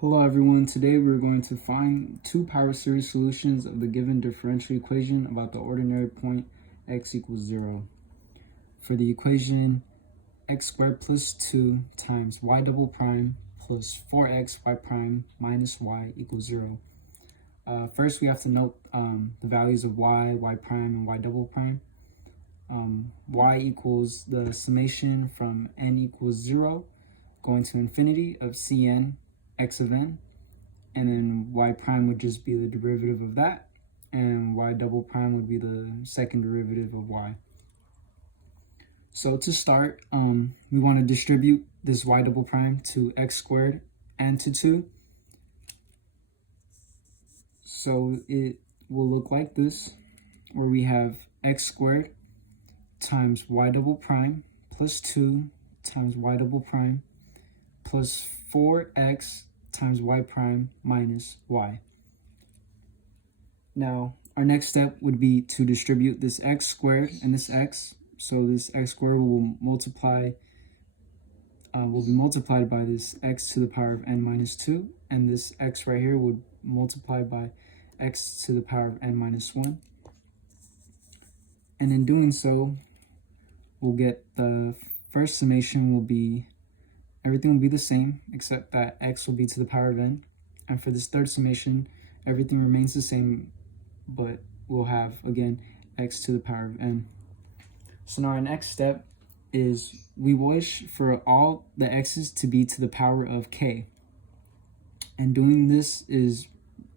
Hello everyone, today we're going to find two power series solutions of the given differential equation about the ordinary point x equals 0. For the equation x squared plus 2 times y double prime plus 4x y prime minus y equals 0. First we have to note the values of y prime, and y double prime. Y equals the summation from n equals 0 going to infinity of Cn x of n, and then y prime would just be the derivative of that, and y double prime would be the second derivative of y. So to start, we want to distribute this y double prime to x squared and to 2. So it will look like this, where we have x squared times y double prime plus 2 times y double prime plus 4x times y prime minus y. Now, our next step would be to distribute this x squared and this x. So this x squared will be multiplied by this x to the power of n minus 2, and this x right here would multiply by x to the power of n minus 1. And in doing so, we'll get the first summation will be, everything will be the same, except that x will be to the power of n. And for this third summation, everything remains the same, but we'll have, again, x to the power of n. So now our next step is we wish for all the x's to be to the power of k. And doing this is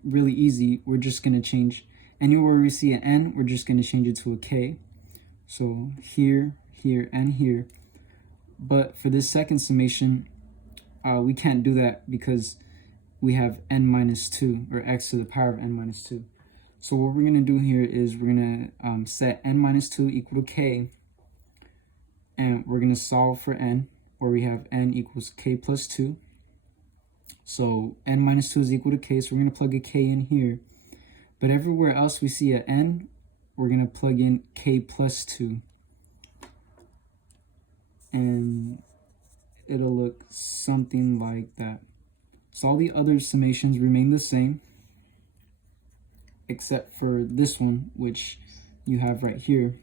really easy. We're just going to change, anywhere we see an n, we're just going to change it to a k. So here, here, and here. But for this second summation, we can't do that because we have n minus 2, or x to the power of n minus 2. So what we're going to do here is we're going to set n minus 2 equal to k, and we're going to solve for n, where we have n equals k plus 2. So n minus 2 is equal to k, so we're going to plug a k in here. But everywhere else we see an n, we're going to plug in k plus 2. And it'll look something like that. So all the other summations remain the same, except for this one, which you have right here,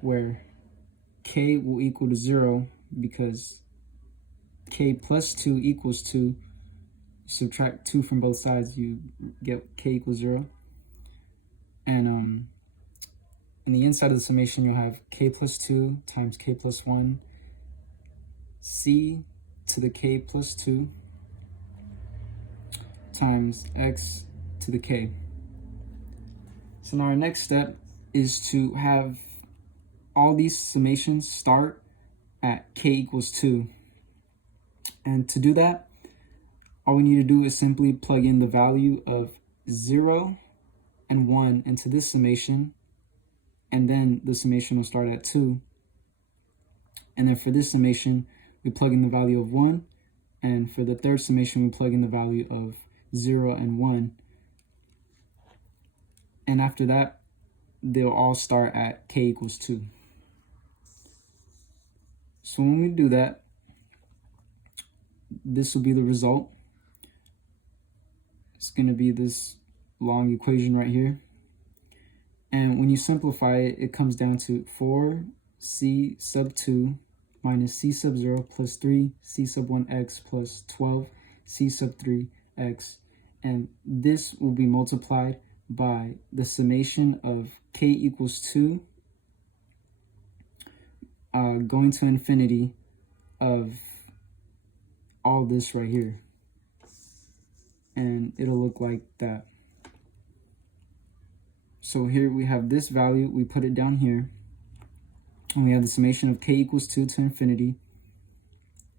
where k will equal to 0 because k plus 2 equals 2. Subtract 2 from both sides, you get k equals 0. And in the inside of the summation, you'll have k plus 2 times k plus 1, c to the k plus 2 times x to the k. So now our next step is to have all these summations start at k equals 2. And to do that, all we need to do is simply plug in the value of 0 and 1 into this summation, and then the summation will start at 2. And then for this summation, we plug in the value of 1, and for the third summation, we plug in the value of 0 and 1. And after that, they'll all start at k equals 2. So when we do that, this will be the result. It's going to be this long equation right here. And when you simplify it, it comes down to 4c sub 2 minus c sub 0 plus 3c sub 1x plus 12c sub 3x. And this will be multiplied by the summation of k equals 2 going to infinity of all this right here. And it'll look like that. So here we have this value, we put it down here, and we have the summation of k equals 2 to infinity.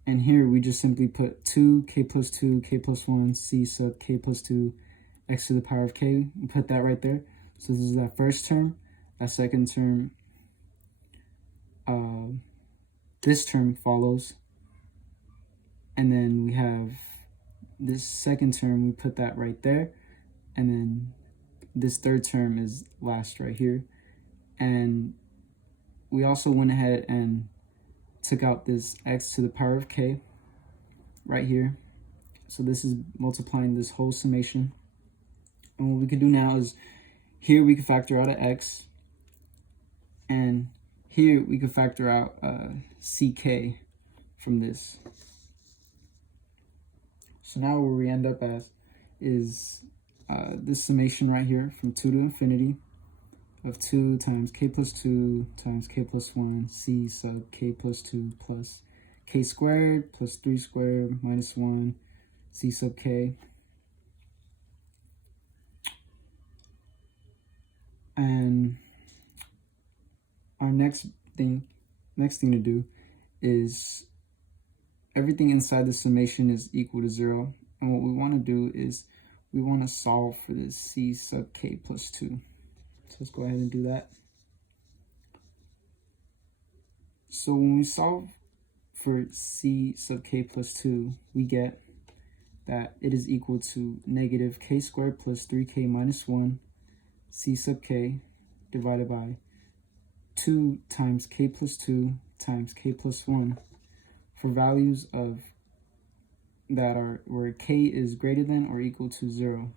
And here we just simply put 2, k plus 2, k plus 1, c sub k plus 2, x to the power of k. We put that right there. So this is that first term. That second term, this term follows. And then we have this second term, we put that right there. And then this third term is last right here. And we also went ahead and took out this x to the power of k right here, So this is multiplying this whole summation. And what we could do now is, here we could factor out an x, and here we could factor out ck from this. So now where we end up as is this summation right here from 2 to infinity of 2 times k plus 2 times k plus 1 c sub k plus 2 plus k squared plus 3 squared minus 1 c sub k. And our next thing to do is, everything inside the summation is equal to 0. And what we want to do is we want to solve for this c sub k plus 2. So let's go ahead and do that. So when we solve for c sub k plus 2, we get that it is equal to negative k squared plus 3k minus 1 c sub k divided by 2 times k plus 2 times k plus 1 for values of that are where k is greater than or equal to 0.